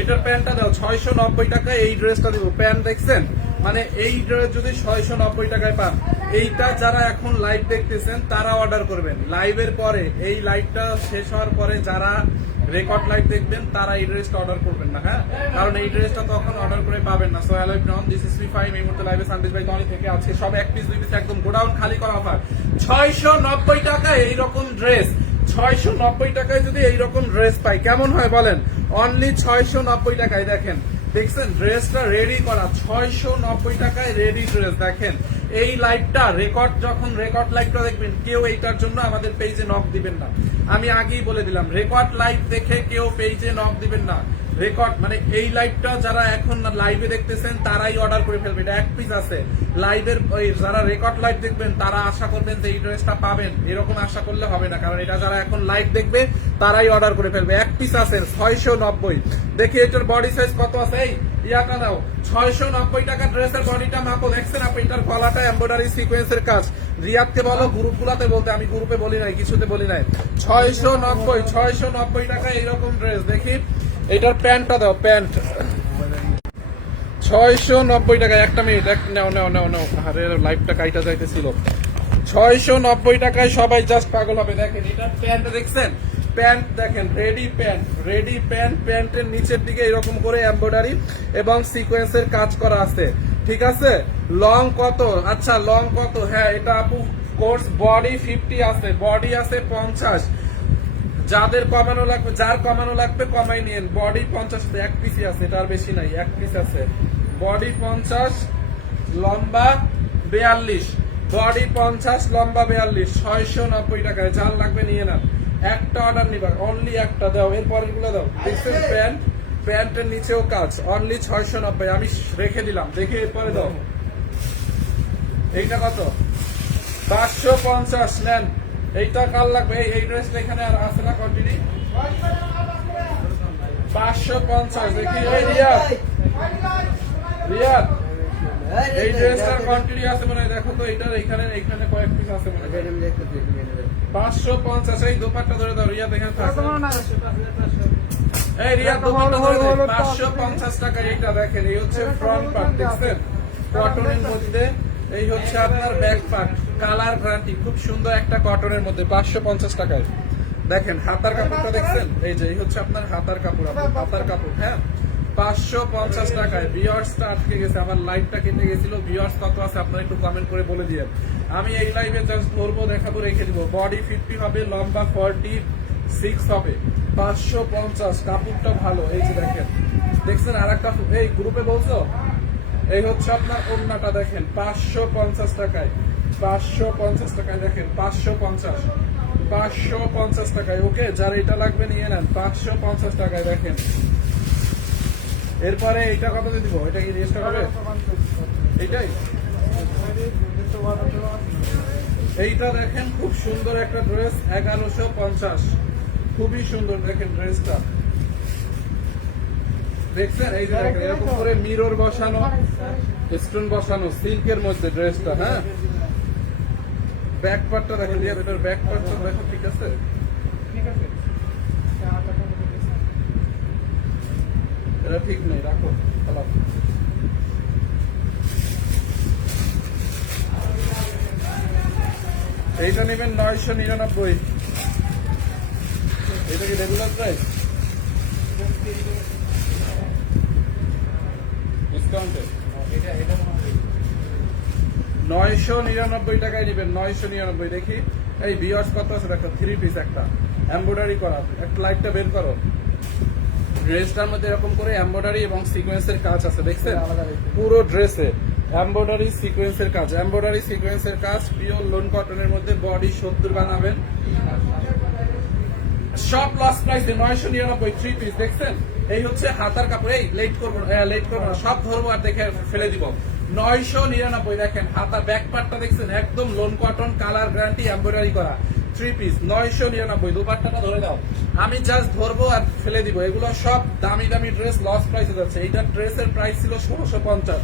এটার প্যান্টটা দাও 690 টাকায়, এই ড্রেসটা দিব। প্যান্ট দেখছেন, মানে এই ড্রেস যদি 690 টাকায় পান, এইটা যারা এখন লাইভ দেখতেছেন তারা অর্ডার করবেন। লাইভের পরে, এই লাইভটা শেষ হওয়ার পরে যারা রেকর্ড লাইভ দেখবেন তারা এই ড্রেসটা অর্ডার করবেন না, হ্যাঁ, কারণ এই ড্রেসটা তখন অর্ডার করে পাবেন না। So hello everyone, this is Faim. এই মুহূর্তে লাইভে সন্দেশ ভাই টনি থেকে আছে। সব এক পিস দুই পিস একদম গোডাউন খালি করা অফার। 690 টাকায় এইরকম ড্রেস, 690 টাকায় যদি এইরকম ড্রেস পাই কেমন হয় বলেন? অনলি 690 টাকায়। দেখেন, দেখছেন ড্রেসটা রেডি করা, 690 টাকায় রেডি ড্রেস। দেখেন এই লাইভটা রেকর্ড, যখন রেকর্ড লাইভটা দেখবেন কেউ এইটার জন্য আমাদের পেজে নক দিবেন না। আমি আগেই বলে দিলাম, রেকর্ড লাইভ দেখে কেউ পেজে নক দিবেন না। রেকর্ড মানে এই লাইভটা যারা এখন লাইভে দেখতেছেন তারাই অর্ডার করে ফেলবে। এটা এক পিস আছে লাইভের, ওই যারা রেকর্ড লাইভ দেখবেন তারা আশা করবেন যে এই ড্রেসটা পাবেন, এরকম আশা করলে হবে না, কারণ এটা যারা এখন লাইভ দেখবে তারাই অর্ডার করে ফেলবে। এক পিস আছে 690। দেখি এটার বডি সাইজ কত আছে, এই ইয়াটা দাও। 690 টাকা ড্রেসের বডিটা মাপো। দেখছেন আপনি, এটার গলাটা এমব্রয়ডারি সিকোয়েন্সের কাজ। রিয়াদকে বলো গ্রুপগুলাতে বলতে, আমি গ্রুপে বলি নাই, কিছুতে বলি নাই। 690 টাকা এইরকম ড্রেস। দেখি এটার প্যান্টটা দাও, প্যান্ট 690 টাকা। একটা মিনিট, নাও নাও নাও নাও, আরে লাইভটা কাইটা যাইতেছিল। 690 টাকায় সবাই জাস্ট পাগল হবে। দেখেন এটার প্যান্ট দেখছেন, প্যান্ট দেখেন, রেডি প্যান্ট, রেডি প্যান্ট। প্যান্টের নিচের দিকে এরকম করে এমব্রয়ডারি এবং সিকোয়েন্সের কাজ করা আছে, ঠিক আছে। লং কত? আচ্ছা লং কত? হ্যাঁ এটা আপু কোর্স বডি 50 আছে, বডি আছে 50। যাদের কমানো লাগবে, যার কমানো লাগবে কমাই নিয়েন। বডি 50 আছে, এক পিসই আছে, এটার বেশি নাই, এক পিস আছে। বডি 50, লম্বা 42, বডি 50, লম্বা 42, 690 টাকায়। যার লাগবে নিয়ে নাও, একটা অর্ডার নিবা, অনলি একটা দাও, এরপরের গুলো দাও। দেখছেন প্যান্ট, প্যান্টের নিচেও কাজ, অনলি 690। আমি রেখে দিলাম, দেখে এরপরে দাও। এইটা কত? 550 নেন। এইটা কার লাগবে? এই ড্রেসটা এখানে আর আছে না কন্টিনিউ? 550। দেখি এই রিয়াদ, রিয়াদ এই ড্রেসটার কন্টিনিউ আছে মনে হয়, দেখো তো এইটার এখানে এখানে কয়েক পিস আছে মনে হয়। 550। এই দোপাট্টা ধরে দাও রিয়াদ, এখানে থাকে। এই রিয়াদ দোপাট্টা ধরে দাও। 550 টাকা এইটা। দেখেন এই হচ্ছে ফ্রন্ট পার্ট, দেখছেন কটনের মধ্যে। এই হচ্ছে আপনার ব্যাক পার্ট, কালার গ্যারান্টি, খুব সুন্দর একটা কটনের মধ্যে 550 টাকায়। দেখেন হাতার কাপড়টা দেখছেন, এই যে এই হচ্ছে আপনার হাতার কাপড়, হাতার কাপড়, হ্যাঁ 550 টাকায়। ভিউয়ার্সটা আটকে গেছে, আমার লাইভটা কেটে গেছিল। ভিউয়ার্স কত আছে আপনারা একটু কমেন্ট করে বলে দিয়ে, আমি এই লাইভে জাস্ট ধরবো, দেখাবো, রেখে দিব। বডি 50 হবে, লম্বা 46 হবে, 550। কাপড়টা ভালো, এই যে দেখেন, দেখছেন আর একটা, এই গ্রুপে বলছো। এই হচ্ছে আপনার ওড়নাটা দেখেন 550 টাকায়, 550 টাকায়। দেখেন 550 টাকায়। ওকে, যার এটা লাগবে নিয়ে নেন, 550 টাকায়। দেখেন এরপরে এইটা কত দিব? এটা কি রেজিস্টার হবে? এইটাই। এইটা দেখেন খুব সুন্দর একটা ড্রেস, 1150, খুবই সুন্দর। দেখেন ড্রেসটা দেখছেন, এই যে দেখেন এরকম করে মিরর বসানো, স্টোন বসানো, সিল্কের মধ্যে ড্রেসটা। হ্যাঁ ব্যাক পার্টটা দেখেন, এটার ব্যাক পার্টটা দেখো, ঠিক আছে, এটা ঠিক নেই, রাখো। এইটা নেবেন 999। এটা কি রেগুলার প্রাইস? ডিসকাউন্টে 999 টাকায় নেবেন, 999। দেখি এই ভিউয়ার্স কত আছে দেখো, 3 পিস একটা এমব্রয়ডারি করা। একটা লাইটটা বের করো। ড্রেসটার মধ্যে এরকম করে এমব্রয়ডারি এবং সিকোয়েন্সের কাজ আছে, দেখছেন পুরো ড্রেসে এমব্রয়ডারি সিকোয়েন্সের কাজ, এমব্রয়ডারি সিকোয়েন্সের কাজ, পিওর লোন কটনের মধ্যে। বডি 70 বানাবেন, সব লস প্রাইসে 999, 3 পিস। দেখছেন এই হচ্ছে হাতার কাপড়। এই লেট করবো না, সব ধরবো আর দেখে ফেলে দিব। 999। দেখেন হাতা ব্যাক পার্টটা দেখছেন, একদম loan cotton, colour guarantee, embroidery করা। থ্রি পিস 999, দোপাট্টাটা ধরে দাও, আমি জাস্ট ধরবো আর ফেলে দিব। এগুলো সব দামি দামি ড্রেস, লস প্রাইসে যাচ্ছে। এইটার ড্রেসের প্রাইস ছিল 1650,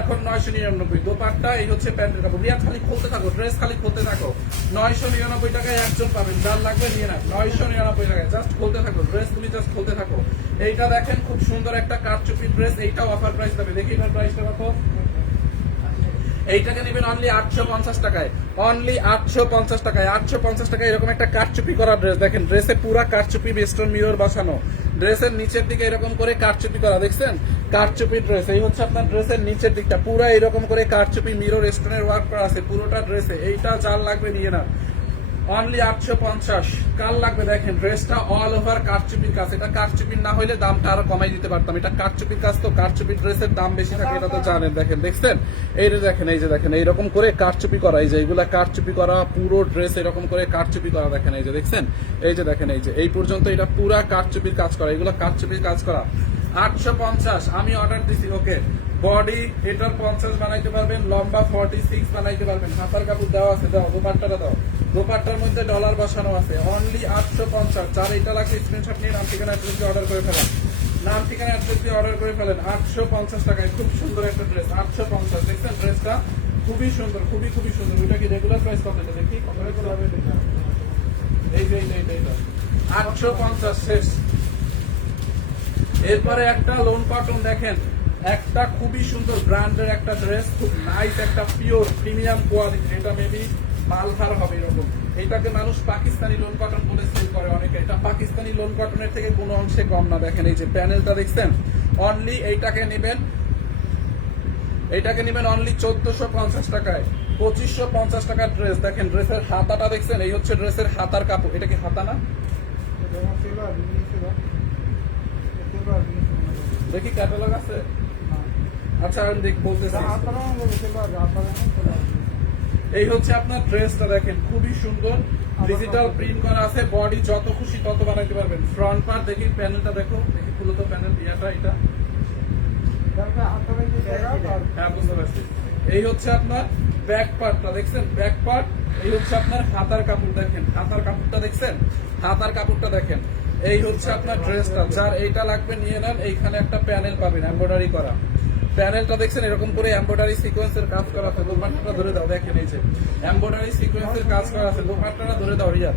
এখন 999। দোপাট্টা, এই হচ্ছে প্যান্টের কাপড়। রিয়া খালি খুলতে থাকো, ড্রেস খালি খুলতে থাকো। 999 টাকায় একজন পাবেন, যার লাগবে নিয়ে না। 999 টাকায় জাস্ট খুলতে থাকো ড্রেস, তুমি জাস্ট খুলতে থাকো। এইটা দেখেন খুব সুন্দর একটা কারচুপি ড্রেস, এইটাও অফার প্রাইস পাবে। দেখি এবার প্রাইসটা কত। এইটাকে নেবেন অনলি 850 টাকায়, অনলি 850 টাকায়। 850 টাকায় এরকম একটা কারচুপি করা ড্রেস দেখেন, ড্রেসে পুরা কারচুপি বেস্টন মিরর বসানো, ড্রেসের নিচের দিকে এরকম করে কারচুপি করা, দেখছেন কারচুপি ড্রেস। এই হচ্ছে আপনার ড্রেসের নিচের দিকটা পুরা এরকম করে কারচুপি মিরর স্টোনের ওয়ার্ক করা আছে পুরোটা ড্রেসে। এইটা যার লাগবে নিয়ে না, অনলি 850। কার লাগবে দেখেন, ড্রেসটা অল ওভার কারচুপির কাজ। এটা কারচুপির না হইলে দামটা আরো কমাই দিতে পারতাম। এটা কারচুপির কাজ, তো কারচুপির ড্রেসের দাম বেশি থাকে, এটা তো জানেন। দেখেন, দেখছেন এই যে দেখেন, এই যে দেখেন এইরকম করে কারচুপি করা, এই যে এইগুলা কারচুপি করা, পুরো ড্রেস এরকম করে কারচুপি করা। দেখেন এই যে দেখছেন, এই যে দেখেন, এই যে এই পর্যন্ত এটা পুরা কারচুপির কাজ করা, এগুলো কারচুপির কাজ করা। 850 আমি অর্ডার দিছি। ওকে, বডি এটার 50 বানাইতে পারবেন, লম্বা 46 বানাইতে পারবেন। হাতার কাপড় দেওয়া আছে, দাও দোপাট্টাটা দাও। দোপাট্টার মধ্যে ডলার বসানো আছে, অনলি 850। যার এটা লাগবে স্ক্রিনশট নিয়ে নাম ঠিকানা অ্যাড্রেস দিয়ে অর্ডার করে ফেলেন, নাম ঠিকানা অ্যাড্রেস দিয়ে অর্ডার করে ফেলেন। 850 টাকায় খুব সুন্দর একটা ড্রেস, 850। দেখছেন ড্রেসটা খুবই সুন্দর, খুবই খুবই সুন্দর। ওইটা কি রেগুলার প্রাইস কত, এটা দেখি কত করে হবে। এই যে এইটা 850 শেষ। এরপরে একটা লোন কটন দেখেন, একটা খুবই সুন্দর ব্র্যান্ডের একটা ড্রেস, খুব নাইস একটা পিওর প্রিমিয়াম কোয়ালিটি। এটা মেবি মালহার হবে এরকম। এটাকে মানুষ পাকিস্তানি লোন কটন বলে সেল করে অনেকে। এটা পাকিস্তানি লোন কটনের থেকে কোনো অংশে কম না। দেখেন এই যে প্যানেলটা দেখছেন, অনলি এইটাকে নেবেন অনলি 1450 টাকায়। 2550 টাকার ড্রেস। দেখেন ড্রেসের হাতাটা দেখছেন, এই হচ্ছে ড্রেসের হাতার কাপড়। এটা কি হাতা না, দেখি ক্যাটালগ আছে। আচ্ছা আমি বলতেছি, এই হচ্ছে আপনার ড্রেসটা দেখেন, খুবই সুন্দর ডিজিটাল প্রিন্ট করা আছে। বডি যত খুশি তত বানাইতে পারবেন। ফ্রন্ট পার্ট দেখি, প্যানেলটা দেখো, দেখি পুরো তো প্যানেল দিয়াটা। এটা হ্যাঁ বুঝতে পারছি। এই হচ্ছে আপনার ব্যাক পার্টটা দেখছেন, ব্যাক পার্ট। এই হচ্ছে আপনার হাতার কাপড় দেখেন, হাতার কাপড়টা দেখছেন, হাতার কাপড়টা দেখেন। এই হচ্ছে আপনার ড্রেসটা, যার এইটা লাগবে নিয়ে নেন। এইখানে একটা প্যানেল পাবেন এমব্রয়ডারি করা, প্যানেলটা দেখছেন এরকম করে এমব্রয়ডারি সিকোয়েন্সের কাজ করা আছে। দোপাট্টাটা ধরে দাও, দেখেন এই যে এমব্রয়ডারি সিকোয়েন্সের কাজ করা আছে। দোপাট্টাটা ধরে দাও রিয়া,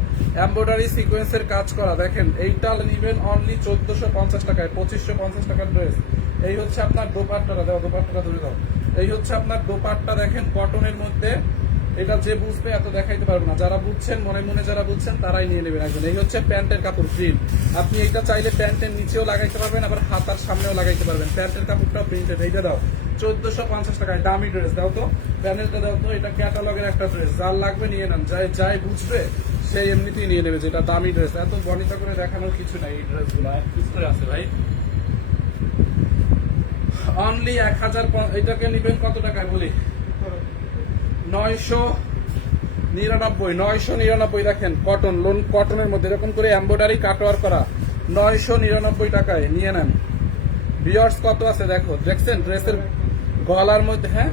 এমব্রয়ডারি সিকোয়েন্সের কাজ করা। দেখেন এইটা নেবেন অনলি 1450 টাকায়। 2550 টাকার ড্রেস। এই হচ্ছে আপনার দোপাট্টাটা, দাও দোপাট্টাটা ধরে দাও। এই হচ্ছে আপনার দোপাট্টা দেখেন, কটনের মধ্যে। এটা যে বুঝবে এত দেখাইতে পারবো না, যারা বুঝছেন মনে মনে যারা বুঝছেন তারাই নিয়ে নেবেন একজন। এই হচ্ছে প্যান্টের কাপড় প্রিন্ট। আপনি এইটা চাইলে প্যান্টের নিচেও লাগাইতে পারবেন, আবার হাতার সামনেও লাগাইতে পারবেন। প্যান্টের কাপড়টা প্রিন্টেড। এইটা দাও 1450 টাকায়, দামি ড্রেস। দাও তো প্যানেলটা দাও তো, এটা ক্যাটালগের একটা ড্রেস, যার লাগবে নিয়ে নেন। যাই বুঝবে সেই এমনিতেই নিয়ে নেবে, যেটা দামি ড্রেস। এত বর্ণিত করে দেখানোর কিছু নাই, এই ড্রেসগুলো এক পিস করে আছে ভাই। অনলি 1000। এটাকে নিবেন কত টাকায় বলি, 999। দেখেন কটন, লোন কটনের মধ্যে এরকম করে এমব্রয়ডারি কাটওয়ার করা, 999 টাকায় নিয়ে নেন। ভিউয়ার্স কত আছে দেখো, দেখছেন ড্রেসের গলার মধ্যে, হ্যাঁ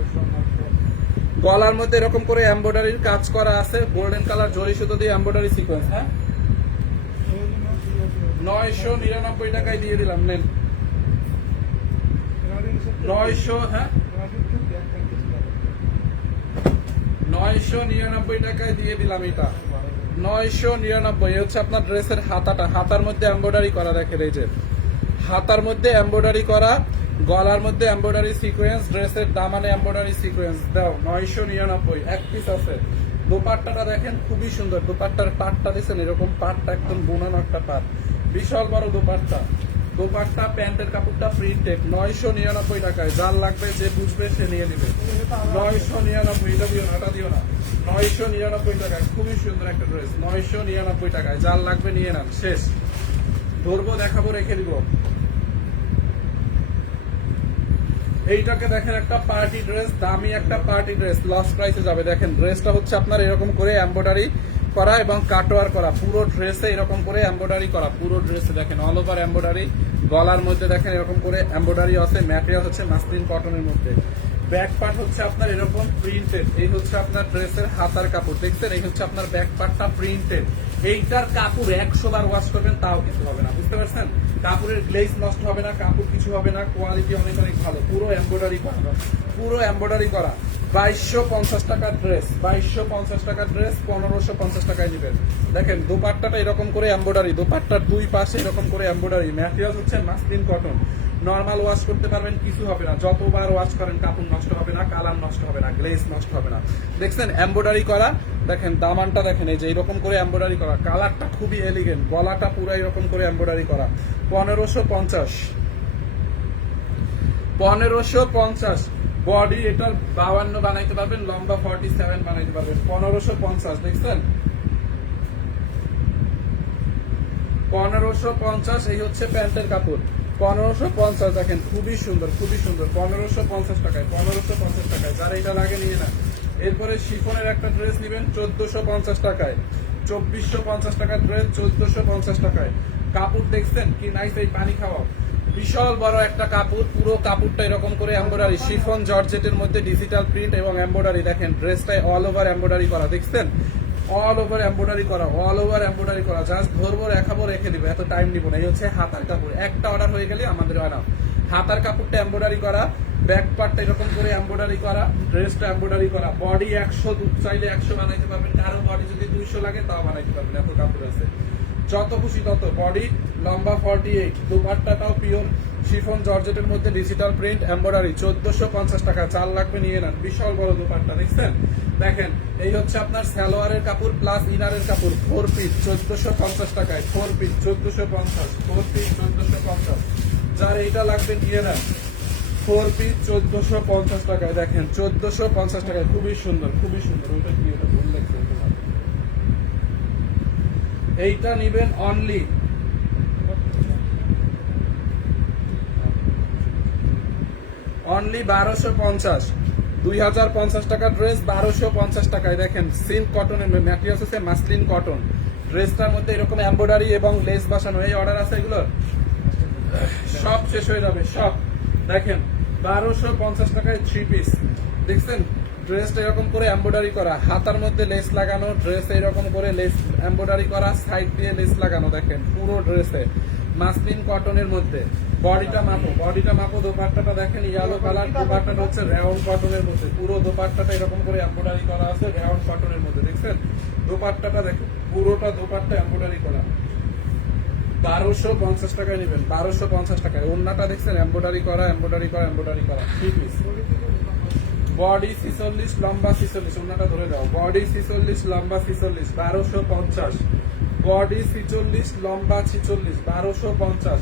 গলার মধ্যে এরকম করে এমব্রয়ডারির কাজ করা আছে, গোল্ডেন কালার জরি সুতো দিয়ে এমব্রয়ডারি সিকোয়েন্স। হ্যাঁ 999 টাকায় দিয়ে দিলাম, নেন 900। হ্যাঁ 999 টাকায় দিয়ে দিলাম এটা, 999। এই হচ্ছে আপনার ড্রেসের হাতাটা, হাতার মধ্যে এমব্রয়ডারি করা। দেখেন এই যে হাতার মধ্যে এমব্রয়ডারি করা, গলার মধ্যে এমব্রয়ডারি সিকোয়েন্স, ড্রেসের দামানে এমব্রয়ডারি সিকোয়েন্স। দাও 999, এক পিস আছে। দোপাট্টাটা দেখেন খুবই সুন্দর, দোপাট্টার পাটটা দেখছেন এরকম পাটটা একদম বোনানো একটা পাট, বিশাল বড় দোপাট্টা। দোপাট্টা প্যান্টের কাপড়টা প্রিন্টেড, 999 টাকায়। যার লাগবে যে বুঝবে সে নিয়ে নেবে। 999, এটা দিও না, এটা দিও না। 999 টাকায় খুবই সুন্দর একটা ড্রেস, 999 টাকায়। যার লাগবে নিয়ে নেন, শেষ। ধরবো, দেখাবো, রেখে দিব। এইটাকে দেখেন একটা পার্টি ড্রেস, দামি একটা পার্টি ড্রেস, লস প্রাইসে যাবে। দেখেন ড্রেসটা হচ্ছে আপনার এরকম করে এমব্রয়ডারি করা এবং কাটওয়ার করা, পুরো ড্রেসে এরকম করে এমব্রয়ডারি করা, পুরো ড্রেসে দেখেন অল ওভার এমব্রয়ডারি। গলার মধ্যে দেখেন এরকম করে এমব্রয়ডারি আছে, ম্যাটেরিয়াল হচ্ছে মাসলিন কটনের মধ্যে। ব্যাক পার্ট হচ্ছে আপনার এরকম প্রিন্টেড, এই হচ্ছে আপনার ড্রেসের হাতার কাপড়, দেখছেন এই হচ্ছে আপনার ব্যাক পার্টটা প্রিন্টেড। এইটার কাপড় 100 বার ওয়াশ করবেন তাও কিছু হবে না, বুঝতে পারছেন? কাপড়ের গ্লেজ নষ্ট হবে না, কাপড় কিছু হবে না, কোয়ালিটি অনেক অনেক ভালো, পুরো এমব্রয়ডারি করা, পুরো এমব্রয়ডারি করা। 2250 টাকার ড্রেস, 2250 টাকার ড্রেস 1550 টাকায় নেবেন। দেখেন দোপাট্টাটা এরকম করে এমব্রয়ডারি, দোপাট্টার দুই পাশে এরকম করে এমব্রয়ডারি, ম্যাটেরিয়াল হচ্ছে মাসলিন কটন, নর্মাল ওয়াশ করতে পারবেন, কিছু হবে না, যতবার ওয়াশ করেন কাপড় নষ্ট হবে না, কালার নষ্ট হবে না, গ্লেজ নষ্ট হবে না। দেখছেন এমব্রয়ডারি করা, দেখেন দামানটা দেখেন এই যে এরকম করে এমব্রয়ডারি করা, কালারটা খুবই এলিগেন্ট, গলাটা পুরো এরকম করে এমব্রয়ডারি করা। 1550, 1550 বডি এটার 52 বানাইতে পারবেন, লম্বা 47 বানাইতে পারবেন, 1550। দেখছেন 1550, এই হচ্ছে প্যান্টের কাপড় 1550। দেখেন খুবই সুন্দর, খুবই সুন্দর, 1550 টাকায়, 1550 টাকায়, যারা এটা লাগে নিয়ে না। এরপরে শিফনের একটা ড্রেস নেবেন 1450 টাকায়, 2450 টাকার ড্রেস 1450 টাকায়। কাপড় দেখছেন কি নাইস, এই পানি খাওয়া বিশাল বড় একটা কাপড়, পুরো কাপড়টা এরকম করে এমব্রয়ডারি, শিফন জর্জেটের মধ্যে ডিজিটাল প্রিন্ট এবং এমব্রয়ডারি। দেখেন ড্রেসটাই অল ওভার এমব্রয়ডারি করা, দেখছেন অল ওভার এমব্রয়ডারি করা, অল ওভার এমব্রয়ডারি করা। জাস্ট ধরবো দেখাবো রেখে দিবো, এত টাইম নিব না। এই হচ্ছে হাতার কাপড়, একটা অর্ডার হয়ে গেলে আমাদের আনা। হাতার কাপড়টা এমব্রয়ডারি করা, ব্যাক পার্টটা এরকম করে এমব্রয়ডারি করা, ড্রেসটা এমব্রয়ডারি করা। বডি 100 চাইলে 100 বানাইতে পারবেন, কারো বডি যদি 200 লাগে তাও বানাইতে পারবেন, এত কাপড় আছে, যত খুশি তত। বডি লম্বা 48, দুপাট্টাটাও পিওর শিফন জর্জেটের মধ্যে ডিজিটাল প্রিন্ট এমব্রয়ডারি, 1450 টাকা। 4 লাগবে নিয়ে নেন, বিশাল বড় দুপাট্টা, দেখছেন? দেখেন এই হচ্ছে আপনার সালোয়ারের কাপড় প্লাস ইনারের কাপড়, 4 পিস 1450 টাকায়, 4 পিস 1450, 4 পিস 1450। যার এইটা লাগবে নিয়ে নেন, 4 পিস 1450 টাকায়। দেখেন 1450 টাকায়, খুবই সুন্দর, খুবই সুন্দর। ওইটা কি, এটা ভুল লাগছে, এইটা নিবেন অনলি অনলি 1250, 2050 টাকা ড্রেস 1250 টাকায়। দেখেন সিল্ক কটনের ম্যাটেরিয়াল হচ্ছে মাসলিন কটন, ড্রেসটার মধ্যে এরকম এমব্রয়ডারি এবং লেস বসানো। এই অর্ডার আছে এগুলো সব শেষ হয়ে যাবে সব। দেখেন 1250 টাকায় 3 পিস, দেখছেন ড্রেসটা এরকম করে এমব্রয়ডারি করা, হাতার মধ্যে লেস লাগানো, ড্রেস এরকম করে লেস এমব্রয়ডারি করা, সাইড দিয়ে লেস লাগানো। দেখেন পুরো ড্রেসে মাসলিন কটনের মধ্যে। বডিটা মাপো, বডিটা মাপো। দোপাট্টাটা দেখেন ইয়েলো কালার, দোপাট্টাটা হচ্ছে রেওন কটনের মধ্যে, পুরো দোপাট্টাটা এরকম করে এমব্রয়ডারি করা আছে রেওন কটনের মধ্যে। দেখছেন দোপাট্টাটা দেখেন, পুরোটা দোপাট্টা এমব্রয়ডারি করা। 1250 টাকায় নেবেন, 1250 টাকায়। ওন্নাটা দেখছেন এমব্রয়ডারি করা, এমব্রয়ডারি করা, এমব্রয়ডারি করা। 3 পিস। বডি 46, লম্বা 46, ওন্নাটা ধরে দাও। বডি 46, লম্বা 46, 1250। বডি 46, লম্বা 46, 1250।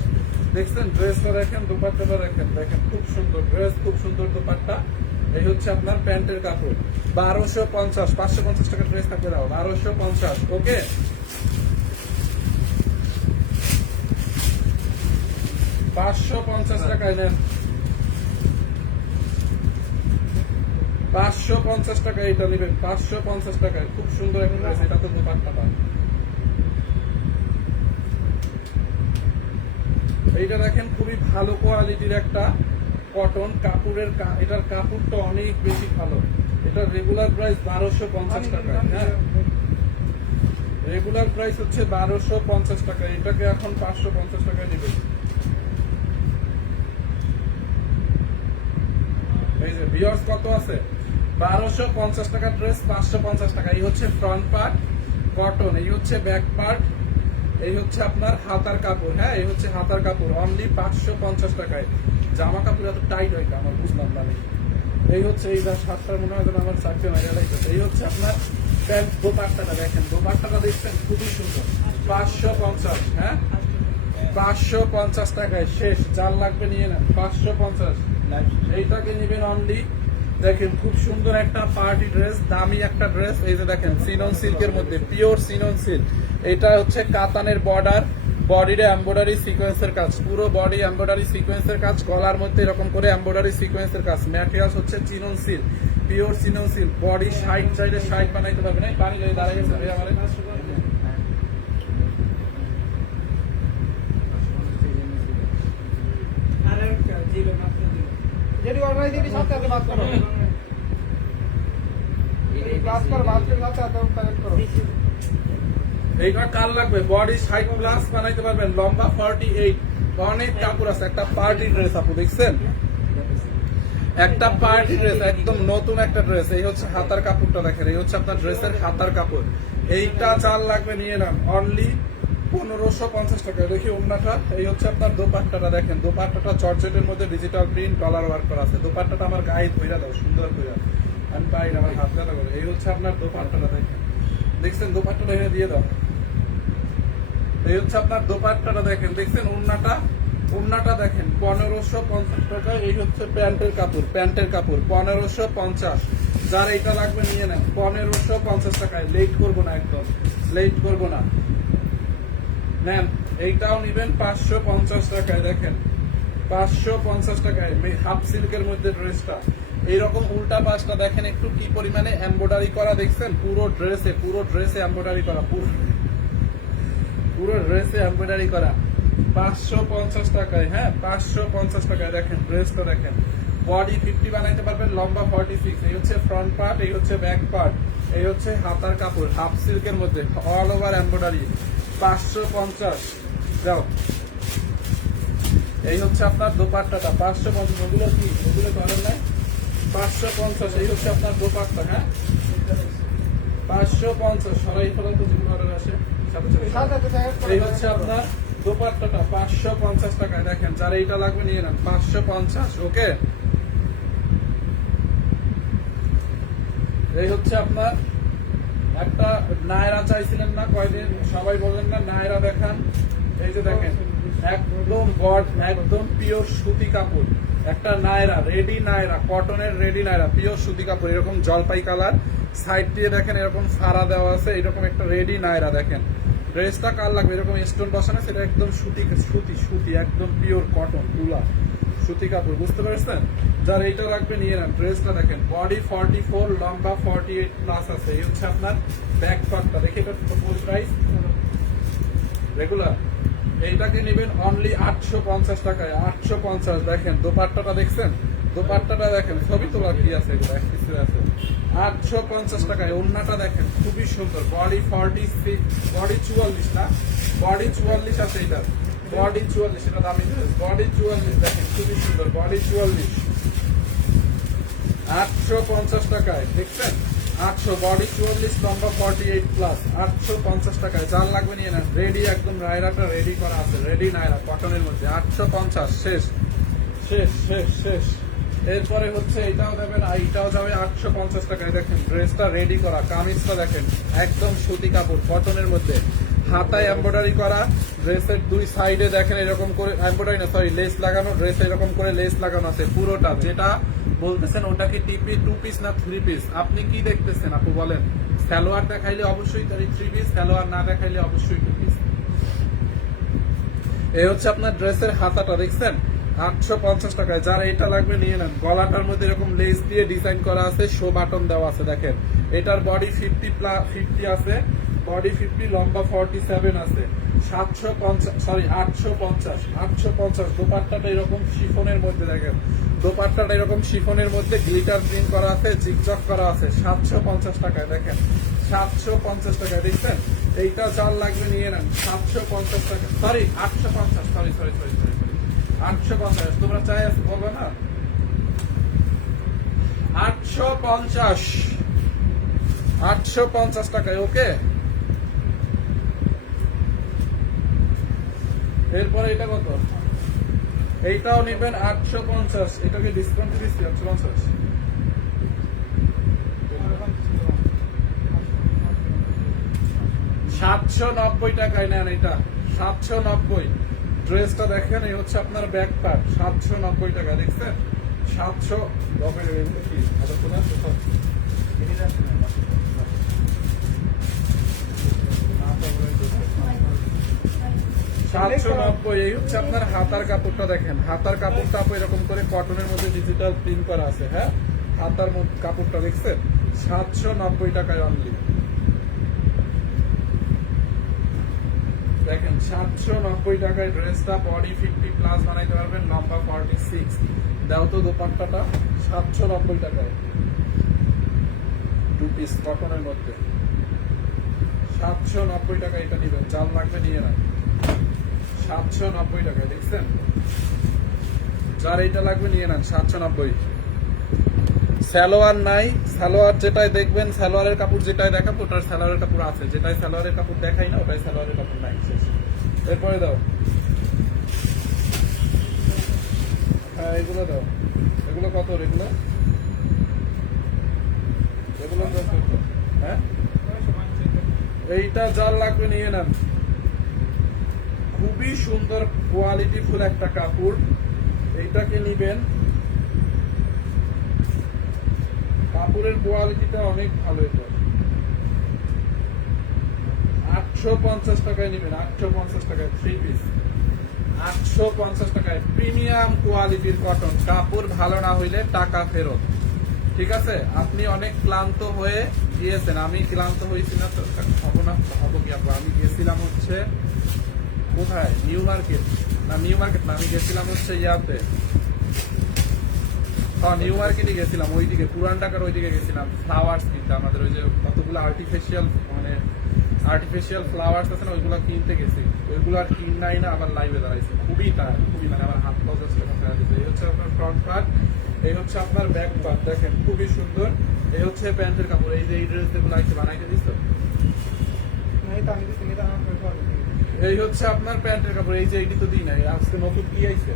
দেখছেন ড্রেসটা দেখেন, দোপাট্টাটা দেখেন, দেখেন খুব সুন্দর ড্রেস, খুব সুন্দর দোপাট্টা। এই হচ্ছে আপনার প্যান্টের কাপড়, 1250, 550 টাকা ড্রেস থাকবে দাও, 1250। ওকে, 550 টাকায় নেন, 550 টাকায় এটা নেবেন, 550 টাকায়। খুব সুন্দর একটা ড্রেস, এটা তো দোপাট্টাটা। এইটা দেখেন খুবই ভালো কোয়ালিটির একটা কটন কাপড়ের, এটার কাপড়টা অনেক বেশি ভালো। এটার রেগুলার প্রাইস 1250 টাকা। হ্যাঁ, রেগুলার প্রাইস হচ্ছে 1250 টাকা, এটাকে এখন 550 টাকায় নেবেন। এই যে ভিউয়ার্স কত আছে, 1250 টাকা ড্রেস 550 টাকা। এই হচ্ছে ফ্রন্ট পার্ট কটন, এই হচ্ছে ব্যাক পার্ট, এই হচ্ছে আপনার হাতার কাপড়। হ্যাঁ, এই হচ্ছে হাতার কাপড়, অনলি 550 টাকায়। জামা কাপড় এত টাইট হয় আমার বুঝলাম না। এই হচ্ছে এই শার্টটার মনে হয় যেন আমার চারটে না গেলাইছে। এই হচ্ছে আপনার প্যান্ট, দোপাট্টাটা দেখেন, দোপাট্টাটা দেখছেন খুবই সুন্দর, 550। হ্যাঁ, 550 টাকায় শেষ। যার লাগবে নিয়ে নেন, 550। এইটাকে নিবেন অনলি। দেখেন খুব সুন্দর একটা পার্টি ড্রেস, দামি একটা ড্রেস। এই যে দেখেন সিনন সিল্কের মধ্যে, পিওর সিনন সিল্ক। এটা হচ্ছে কাতানের বর্ডার, বডিতে এমব্রয়ডারি সিকোয়েন্সের কাজ, পুরো বডি এমব্রয়ডারি সিকোয়েন্সের কাজ, গলার মধ্যে এরকম করে এমব্রয়ডারি সিকোয়েন্সের কাজ। ম্যাটেরিয়াল হচ্ছে chinon silk, pure chinon silk. Body 60 চাইলে 60 বানাইতে পারবেন। এই পানি দাঁড়িয়ে গেছে ভাই আমার। যেটি অর্গানাইজ দিবি সাথে সাথে বাদ করো ক্লাস কর বাদ করে সাথে সাথে কালেক্ট করো এইটা কার লাগবে বডি 60 প্লাস বানাইতে পারবেন লম্বা 48 অনেক কাপড় আছে একটা পার্টি ড্রেস আপু দেখছেন একটা পার্টি ড্রেস একদম নতুন একটা ড্রেস এই হচ্ছে হাতার কাপড়টা দেখেন এই হচ্ছে আপনার ড্রেসের হাতার কাপড় এইটা চাল লাগবে নিয়ে নেন অনলি 1550 টাকা দেখি ওন্নাটা এই হচ্ছে আপনার দোপাট্টাটা দেখেন দোপাট্টাটা জর্জেটের মধ্যে ডিজিটাল প্রিন্ট ডলার ওয়ার্ক করা আছে দোপাট্টাটা আমার গায়ে ধইরা দাও সুন্দর করে আমি পাই না আমার হাত ব্যথা করে এই হচ্ছে আপনার দোপাট্টাটা দেখেন দেখছেন দোপাট্টাটা এখানে দিয়ে দাও এই হচ্ছে আপনার দোপাট্টাটা দেখেন দেখছেন ওন্নাটা দেখেন 1550 টাকা এই হচ্ছে প্যান্টের কাপড় 1550 যার এটা লাগবে নিয়ে নেন 1550 টাকায় লেট করবো না একদম লেট করবো না নেন এইটাও নিবেন 550 টাকায় দেখেন 550 টাকায় হাফ সিল্কের মধ্যে ড্রেসটা এইরকম উল্টা পাশটা দেখেন একটু কি পরিমাণে এমব্রয়ডারি করা দেখছেন পুরো ড্রেসে এমব্রয়ডারি করা পুরো ড্রেসে এমব্রয়ডারি করা 550 টাকায় হ্যাঁ 550 টাকায় দেখেন ড্রেসটা দেখেন বডি 50 বানাইতে পারবেন লম্বা 46 এই হচ্ছে ফ্রন্ট পার্ট এই হচ্ছে ব্যাক পার্ট এই হচ্ছে হাতার কাপড় হাফ সিল্কের মধ্যে অল ওভার এমব্রয়ডারি 550 দাও এই হচ্ছে আপনার দোপাট্টাটা 550 ওগুলো করেন নাই 550 এই হচ্ছে আপনার দোপাট্টা হ্যাঁ 550 সরাই ফেলা তো যেগুলো অর্ডার আসে এই হচ্ছে আপনার দোপাট্টাটা 550 টাকায় দেখেন যারা এইটা লাগবে নিয়ে নেন 550 ওকে এই হচ্ছে আপনার একটা নায়রা চাইছিলেন না কয়দিন সবাই বললেন না নায়রা দেখান এই যে দেখেন একদম পিওর সুতি কাপড় একটা নায়রা রেডি নায়রা কটনের রেডি নায়রা পিওর সুতি কাপড় এরকম জলপাই কালার সাইড দিয়ে দেখেন এরকম ফাড়া দেওয়া আছে এরকম একটা রেডি নায়রা দেখেন ড্রেসটা কার লাগবে এরকম স্টোন বসানো সেটা একদম সুতি একদম পিওর কটন তুলা সুতি কাপড় বুঝতে পেরেছেন যার এইটা লাগবে নিয়ে নেন ড্রেসটা দেখেন বডি 44 লম্বা 48 প্লাস আছে এই হচ্ছে আপনার ব্যাক পার্টটা দেখে এটা ফুল প্রাইস রেগুলার এইটাকে নেবেন অনলি 850 টাকায় 850 দেখেন দোপাট্টাটা দেখছেন দোপাট্টাটা দেখেন ছবি তোলা কি আছে এগুলো এক কিছু আছে 850 টাকায় ওন্নাটা দেখেন খুবই সুন্দর বডি 46 বডি 44 না বডি 44 আছে এটা বডি 44 এটা দামি বডি 44 দেখেন খুবই সুন্দর বডি 44 850 টাকায় দেখছেন 800 বডি 44 লম্বা 48 প্লাস 850 টাকায় যার লাগবে নিয়ে নেন রেডি একদম নায়রাটা রেডি করা আছে রেডি নায়রা কটনের মধ্যে 850 শেষ এরপরে হচ্ছে এটাও দেবেন এইটাও যাবে 850 টাকায় দেখেন ড্রেসটা রেডি করা কামিজটা দেখেন একদম সুতি কাপড় কটনের মধ্যে হাতায় এমব্রয়ডারি করা ড্রেসের দুই সাইডে দেখেন এরকম করে এমব্রয়ডারি না সরি লেস লাগানো ড্রেসে এরকম করে লেস লাগানো আছে পুরোটা যেটা বলতেছেন ওটা কি টু পিস না 3 পিস আপনি কি দেখতেছেন আপু বলেন সালোয়ার দেখাইলে অবশ্যই 3 পিস সালোয়ার না দেখাইলে অবশ্যই 2 পিস এই হচ্ছে আপনার ড্রেসের হাতাটা দেখছেন 850 টাকায় যারা এটা লাগবে নিয়ে নেন গলাটার মধ্যে এরকম লেস দিয়ে ডিজাইন করা আছে শো বাটন দেওয়া আছে দেখেন এটার বডি 50 আছে বডি 50 লম্বা 47 আছে 850 দোপাট্টাটা এরকম শিফনের মধ্যে দেখেন দোপাট্টাটা এরকম শিফনের মধ্যে গ্লিটার প্রিন্ট করা আছে জিগজগ করা আছে 750 টাকায় দেখেন 750 টাকায় দেখছেন এইটা চাল লাগবে নিয়ে নেন 750 টাকা সরি 850 সরি 850 তোমরা চাই আছে বলবে না 850 টাকায় ওকে এরপরে এটা কত এইটাও নিবেন 850 এটাকে ডিসকাউন্ট দিচ্ছি 850 790 টাকায় নেন এটা 790 ড্রেসটা দেখেন এই হচ্ছে আপনার ব্যাক পার্ট 790 টাকা দেখছেন 790 এই হচ্ছে আপনার হাতার কাপড়টা দেখেন হাতার কাপড়টা এরকম করে কটনের মধ্যে ডিজিটাল প্রিন্ট করা আছে হ্যাঁ হাতার কাপড়টা দেখছেন 790 টাকায় অনলি দেখেন 790 টাকায় ড্রেসটা বডি 50 প্লাস বানাইতে পারবেন লম্বা 46 দাও তো দোপাট্টাটা 790 টাকায়, 2 পিস কটনের মধ্যে 790 টাকা। এটা নিবেন, জাল লাগবে নিয়ে নেন, 790 টাকায়। দেখছেন, যার এইটা লাগবে নিয়ে নেন, 790। সালোয়ার নাই, সালোয়ার যেটাই দেখবেন, সালোয়ারের কাপড় যেটাই দেখাবো ওটার সালোয়ারের কাপড় আছে, যেটাই সালোয়ারের কাপড় দেখাই না ওটাই সালোয়ারের কাপড় নাই, শেষ। এরপরে দাও, হ্যাঁ এগুলো দাও। এগুলো কত? এগুলো এগুলো কত? হ্যাঁ, এইটা যার লাগবে নিয়ে নেন, খুবই সুন্দর কোয়ালিটি ফুল একটা কাপড়। এইটাকে নিবেন, কাপড়ের কোয়ালিটিটা অনেক ভালো। এটা 850 টাকায় নিবেন, 850 টাকায় 3 পিস, 850 টাকায় প্রিমিয়াম কোয়ালিটির কটন। কাপড় ভালো না হইলে টাকা ফেরত, ঠিক আছে? আপনি অনেক ক্লান্ত হয়ে গিয়েছেন, আমি ক্লান্ত হয়েছি না তো হবো না, হবো কি আপু? আমি গেছিলাম হচ্ছে কোথায়, নিউ মার্কেট না, নিউ মার্কেট না, আমি গেছিলাম হচ্ছে ইয়াতে, নিউ মার্কেটে গেছিলাম, ওইদিকে পুরান ঢাকার ওইদিকে গেছিলাম ফ্লাওয়ার্স কিনতে। আমাদের ওই যে কতগুলো আর্টিফিশিয়াল ফ্লাওয়ার্স আছে না, ওইগুলো কিনতে গেছি। ওইগুলো আর কিনাই না, আবার লাইভে দাঁড়াইছি। খুবই টায়ার, খুবই, মানে আমার হাত পাও যাচ্ছে। এই হচ্ছে আপনার ফ্রন্ট পার্ট, এই হচ্ছে আপনার ব্যাক পার্ট। দেখেন খুবই সুন্দর। এই হচ্ছে প্যান্টের কাপড়। এই যে এই ড্রেস যেগুলো আছে বানাইতে দিচ্ছ, এই হচ্ছে আপনার প্যান্টের কাপড়। এই যে এইটি তো দিই নাই, আজকে নতুন কি আইছে?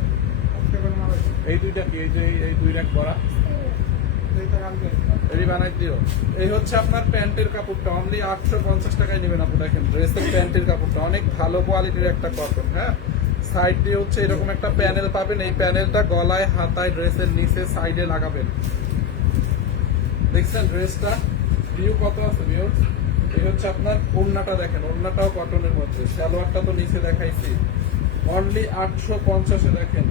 এই দুইটা কি? এই যে এই দুই রাখ করা, এই বানাই দিও। এই হচ্ছে আপনার প্যান্টের কাপড়টা, অনলি 850 টাকায় নেবেন আপু। দেখেন ড্রেসের প্যান্টের কাপড়টা অনেক ভালো কোয়ালিটির একটা কটন। হ্যাঁ, সাইড দিয়ে হচ্ছে এরকম একটা প্যানেল পাবেন। এই প্যানেলটা গলায়, হাতায়, ড্রেসের নিচে সাইডে লাগাবেন। দেখছেন ড্রেসটা ভিউ কত আছে ভিউয়ার্স? এই হচ্ছে আপনার ওড়নাটা, দেখেন ওড়নাটাও কটনের মধ্যে। সালোয়ারটা তো নিচে দেখাইছি, অনলি 850 এ। দেখেন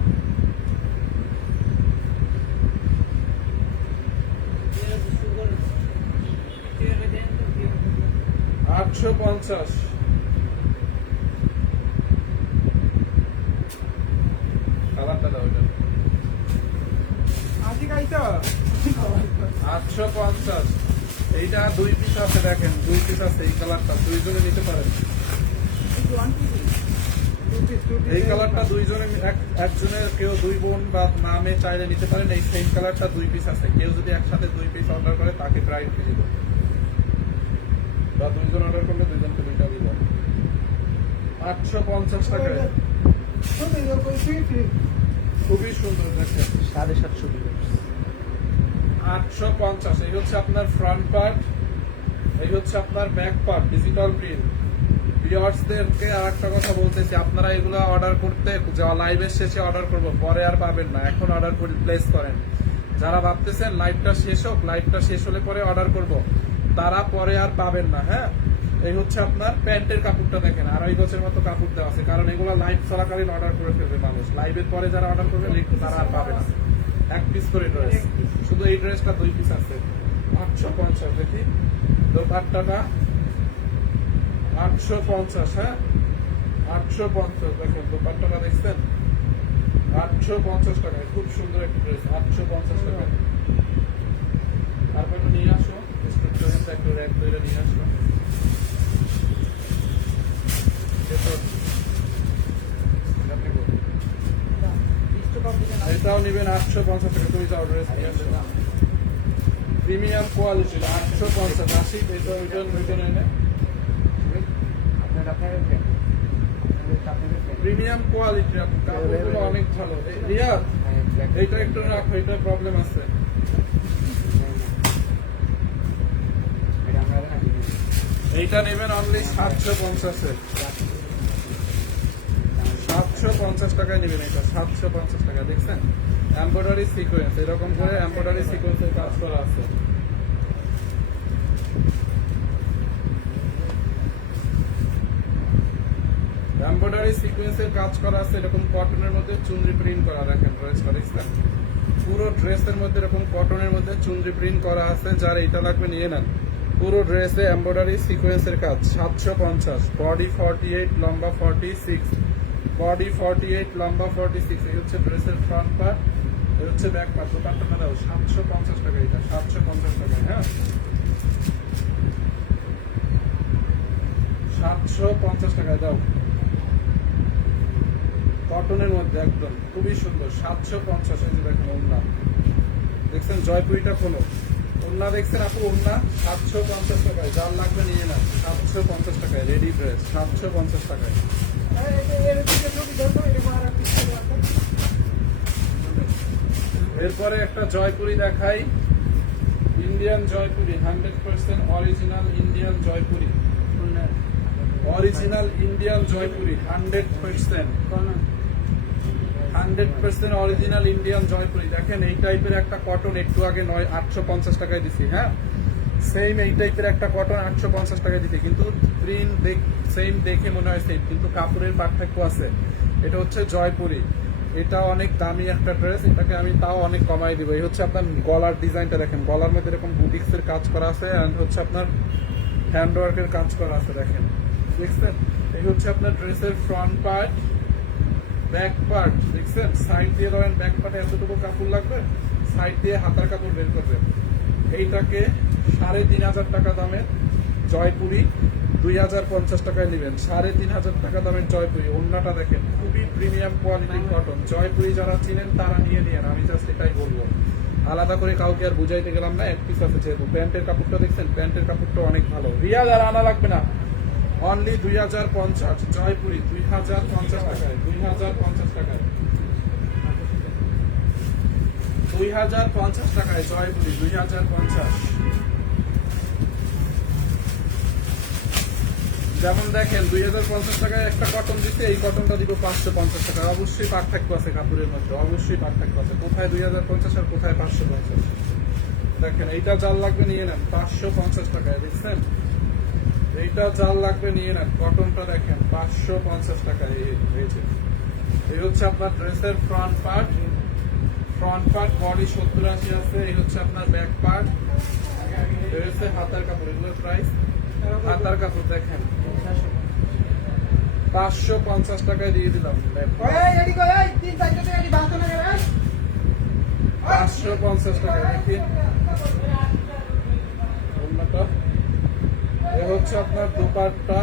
850। কালারটা দাও এটা, 850। এইটা 2 পিস আছে, দেখেন 2 পিস আছে। এই কালারটা দুইজনে নিতে পারেন, এই কালারটা দুইজনে, একজনের কেউ 2 বোন বা মা মেয়ে চাইলে নিতে পারেন। এই সেম কালারটা 2 পিস আছে, কেউ যদি একসাথে 2 পিস অর্ডার করে তাকে প্রাইস দিয়ে দিব, বা 2 জন অর্ডার করলে 2 জনকে 2টা দিব। 850 টাকায় খুবই সুন্দর। দেখেন 750 850। এই হচ্ছে আপনার ফ্রন্ট পার্ট, এই হচ্ছে আপনার ব্যাক পার্ট, ডিজিটাল প্রিন্ট। ভিউয়ার্সদেরকে আরেকটা কথা বলতেছি, আপনারা এগুলো অর্ডার করতে লাইভের শেষে অর্ডার করব, পরে আর পাবেন না। এখন অর্ডার করে প্লেস করেন। যারা ভাবতেছেন লাইভটা শেষ হোক, লাইভটা শেষ হলে পরে অর্ডার করব, তারা পরে আর পাবেন না। হ্যাঁ, এই হচ্ছে আপনার প্যান্টের কাপড়টা। দেখেন 2.5 গজের মতো কাপড় দেওয়া আছে, কারণ এগুলো লাইভ চলাকালীন অর্ডার করে ফেলবে মানুষ। লাইভের পরে যারা অর্ডার করবে তারা আর পাবে না। 1 পিস করে ড্রেস, শুধু এই ড্রেসটা 2 পিস আছে। 850। দেখি দোপাট্টাটা 850। হ্যাঁ 850। দেখেন দোপাট্টাটা দেখছেন, 850 টাকায় খুব সুন্দর একটা ড্রেস, 850 টাকায়। তারপর একটু নিয়ে আসো, একটু র্যাক ধরে নিয়ে আসো। এটাও নিবেন 850 টাকা। তুমি যাও ড্রেস নিয়ে আসো, প্রিমিয়াম কোয়ালিটি 850। 80 এটা এনে প্রিমিয়াম কোয়ালিটি, কাপড়গুলো অনেক ভালো। রিয়াদ এইটা একটু রাখো, এটা প্রবলেম আছে। এইটা নেবেন অনলি 750 এ, 750 টাকায় নেবেন এটা, 750 টাকা। দেখছেন এমব্রয়ডারি সিকোয়েন্স, এরকম করে এমব্রয়ডারি সিকোয়েন্সের কাজ করা আছে। এমব্রয়ডারি সিকোয়েন্সের কাজ করা আছে, এরকম কটনের মধ্যে চুনরি প্রিন্ট করা। দেখেন ড্রেসটা দেখছেন, পুরো ড্রেসের মধ্যে এরকম কটনের মধ্যে চুনরি প্রিন্ট করা আছে। যার এইটা লাগবে নিয়ে নেন। পুরো ড্রেসে এমব্রয়ডারি সিকোয়েন্সের কাজ, 750। বডি 48, লম্বা 46, বডি 48, লম্বা 46। এই হচ্ছে ড্রেসের ফ্রন্ট পার্ট, এই হচ্ছে ব্যাক পার্ট, দোপাট্টাটা দাও 750 টাকা, এটা 750 টাকায়। হ্যাঁ 750 টাকায় দাও, কটনের মধ্যে একদম খুবই সুন্দর। 750। এই যে দেখেন ওড়না দেখছেন, জয়পুরিটা খোলো, ওড়না দেখছেন আপু, ওড়না 750 টাকায়, যার লাগবে নিয়ে নেন। 750 টাকায় রেডি ড্রেস, 750 টাকায়। এরপরে একটা জয়পুরি দেখাই, Indian Jaipuri, 100% original Indian Jaipuri, original Indian Jaipuri, 100% original Indian Jaipuri. দেখেন এই টাইপের একটা কটন একটু আগে 850 টাকায় দিছি। হ্যাঁ সেম এই টাইপের একটা কটন 850 টাকায় দিছি, কিন্তু প্রিন্ট সেম দেখে মনে হয় সেম, কিন্তু কাপড়ের পার্থক্য আছে। এটা হচ্ছে জয়পুরি, এটা অনেক দামি একটা ড্রেস, এটাকে আমি তাও অনেক কমাই দিব। এই হচ্ছে আপনার গলার ডিজাইনটা দেখেন, গলার মধ্যে এরকম বুটিক্স এর কাজ করা আছে, এন্ড হচ্ছে আপনার হ্যান্ড ওয়ার্কের কাজ করা আছে। দেখেন দেখছেন, এই হচ্ছে আপনার ড্রেসের ফ্রন্ট পার্ট, ব্যাক পার্ট দেখছেন, সাইড দিয়ে ধরেন ব্যাক পার্টে এতটুকু কাপড় লাগবে, সাইড দিয়ে হাতার কাপড় বের করবে। এইটাকে 3500 টাকা দামের জয়পুরি 2050 টাকায় নেবেন। 3500 টাকা দামের জয়পুরি। ওড়নাটা দেখেন খুবই প্রিমিয়াম কোয়ালিটির কটন। জয়পুরি যারা চিনেন তারা নিয়ে নিয়েন, আমি জাস্ট এটাই বলবো। আলাদা করে কাউকে আর বুঝাইতে গেলাম না, এক পিস আছে যেহেতু। প্যান্টের কাপড়টা দেখছেন, প্যান্টের কাপড়টা অনেক ভালো। রিয়াজ আর আনা লাগবে না, অনলি 2050 জয়পুরি, 2050 টাকায়, 2050 টাকায়, 2050 টাকায় জয়পুরি, 2050। যেমন দেখেন 2050 টাকায় একটা কটন দিতে, এই কটনটা দিব 550 টাকা। অবশ্যই পার্থক্য আছে কাপড়ের মধ্যে, অবশ্যই পার্থক্য আছে। কোথায় 2050 আর কোথায় 550। দেখেন এইটা জাল লাগবে নিয়ে নেন 550 টাকায়, দেখছেন এইটা জাল লাগবে নিয়ে নেন। কটনটা দেখেন 550 টাকায়। এই হচ্ছে আপনার ড্রেসের ফ্রন্ট পার্ট, বডি 70-80 আছে। এই হচ্ছে আপনার ব্যাক পার্ট, এই হচ্ছে হাতার কাপড়। এগুলোর প্রাইস, হাতার কাপড় দেখেন 550 টাকায় দিয়ে দিলাম। 550 টাকা দেখি। এ হচ্ছে আপনার দোপাট্টা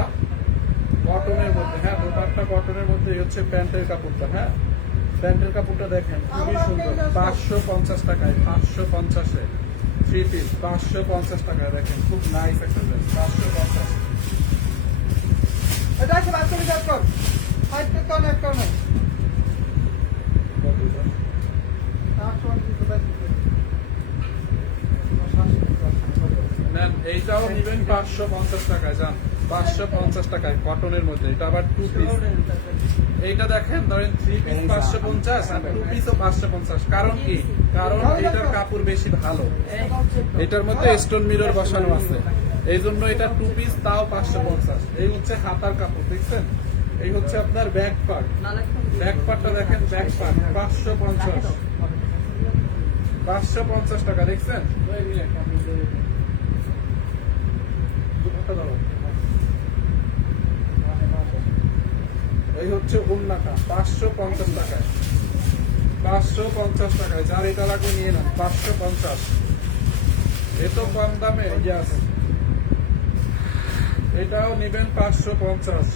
কটনের মধ্যে। হ্যাঁ দোপাট্টা কটনের মধ্যে। এই হচ্ছে প্যান্টের কাপড়টা। হ্যাঁ প্যান্টের কাপড়টা দেখেন খুবই সুন্দর। 550 টাকায়, 550-এ থ্রি পিস, 550 টাকায়। দেখেন খুব নাইস একটা ড্রেস, 550। নেন এইটাও নিবেন 550 টাকায়, যান 550 টাকায় কটনের মধ্যে। এটা আবার টু পিস। এইটা দেখেন ধরেন থ্রি পিস 550 আর টু পিসও 550। কারণ কি? কারণ এটার কাপড় বেশি ভালো, এটার মধ্যে স্টোন মিরর বসানো আছে, এই জন্য এটা টু পিস, তাও 550। এই হচ্ছে হাতার কাপড় দেখছেন। এই হচ্ছে আপনার ব্যাক পার্ট, ব্যাক পার্টটা দেখেন, ব্যাক পার্ট 550, 550 টাকা দেখছেন। এই হচ্ছে ওড়নাটা 550 টাকায়, 550 টাকায়। যার এটা লাগবে নিয়ে নেন 550। এত কম দামে ইয়াস, এটাও নিবেন 550।